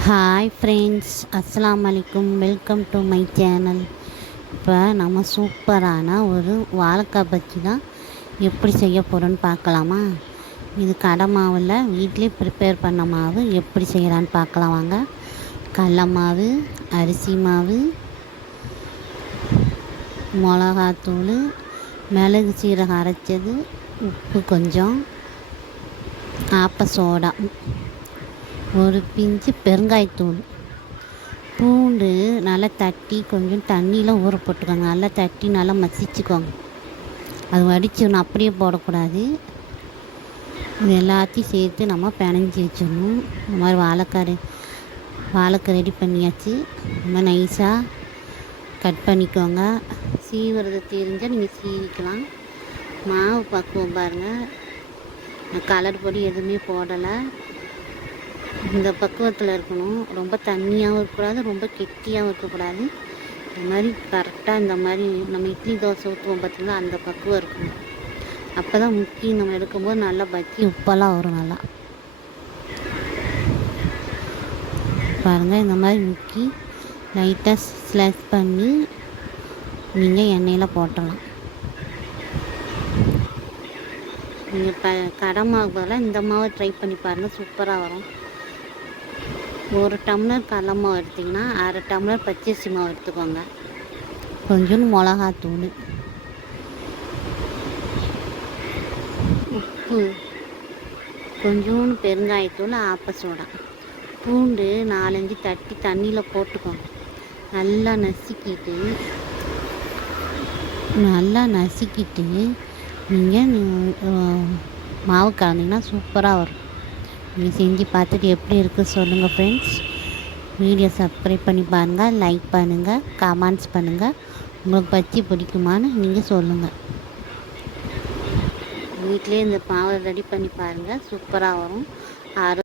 Hi friends அஸ்லாம் வலைக்கும் welcome to my channel இப்போ நம்ம சூப்பரான ஒரு வாழைக்காய் பஜ்ஜி தான் எப்படி செய்ய போகிறோன்னு பார்க்கலாமா? இது கடை மாவில் வீட்டிலே ப்ரிப்பேர் பண்ண மாவு எப்படி செய்கிறான்னு பார்க்கலாம் வாங்க. கடல மாவு அரிசி மாவு மிளகாத்தூள் மிளகு சீரகம் அரைச்சது உப்பு கொஞ்சம் ஆப்ப சோடா ஒரு பிஞ்சு பெருங்காயத்தூள். பூண்டு நல்லா தட்டி கொஞ்சம் தண்ணியில் ஊற போட்டுக்கோங்க. நல்லா தட்டி நல்லா மசிச்சுக்கோங்க. அது வடிச்சிடணும் அப்படியே போடக்கூடாது. இது எல்லாத்தையும் சேர்த்து நம்ம பிணைஞ்சி வச்சிடணும். இந்த மாதிரி வாழைக்காய் வாழைக்காய் ரெடி பண்ணியாச்சு. ரொம்ப நைஸாக கட் பண்ணிக்கோங்க. சீவுறது தெரிஞ்சால் நீங்கள் சீவிக்கலாம். மாவு பக்குவம் பாருங்கள் நான் கலர் பொடி எதுவுமே போடலை. இந்த பக்குவத்தில் இருக்கணும். ரொம்ப தண்ணியாகவும் இருக்கக்கூடாது ரொம்ப கெட்டியாகவும் இருக்கக்கூடாது. இந்த மாதிரி கரெக்டாக இந்த மாதிரி நம்ம இட்லி தோசை ஊற்றுவோம் பார்த்திங்களா அந்த பக்குவம் இருக்கணும். அப்போ தான் முக்கி நம்ம எடுக்கும்போது நல்லா பஜ்ஜி உப்பெல்லாம் வரும் நல்லா. பாருங்கள் இந்த மாதிரி முக்கி லைட்டாக ஸ்லைஸ் பண்ணி நீங்கள் எண்ணெயில் போட்டலாம். நீங்கள் ப கடை மாவு பதிலாக இந்த மாவை ட்ரை பண்ணி பாருங்கள் சூப்பராக வரும். ஒரு டம்ளர் கடல மாவு எடுத்திங்கன்னா அரை டம்ளர் பச்சரிசி மாவு எடுத்துக்கோங்க. கொஞ்சோண்டு மிளகாத்தூள். உப்பு. கொஞ்சோண்டு பெருங்காயத்தூள் ஆப்பசோடா பூண்டு நாலஞ்சு தட்டி தண்ணியில் போட்டுக்கோங்க. நல்லா நசுக்கிட்டு நல்லா நசுக்கிட்டு நீங்கள் மாவு கலந்திங்கன்னா சூப்பராக வரும். நீங்கள் செஞ்சு பார்த்துட்டு எப்படி இருக்குது சொல்லுங்கள் ஃப்ரெண்ட்ஸ் வீடியோ சப்ஸ்கிரைப் பண்ணி பாருங்கள் லைக் பண்ணுங்கள் கமெண்ட்ஸ் பண்ணுங்கள் உங்களுக்கு பச்சி பிடிக்குமான்னு நீங்கள் சொல்லுங்கள் வீட்டிலே இந்த மாவை ரெடி பண்ணி பாருங்கள் சூப்பராக வரும். ஆரோ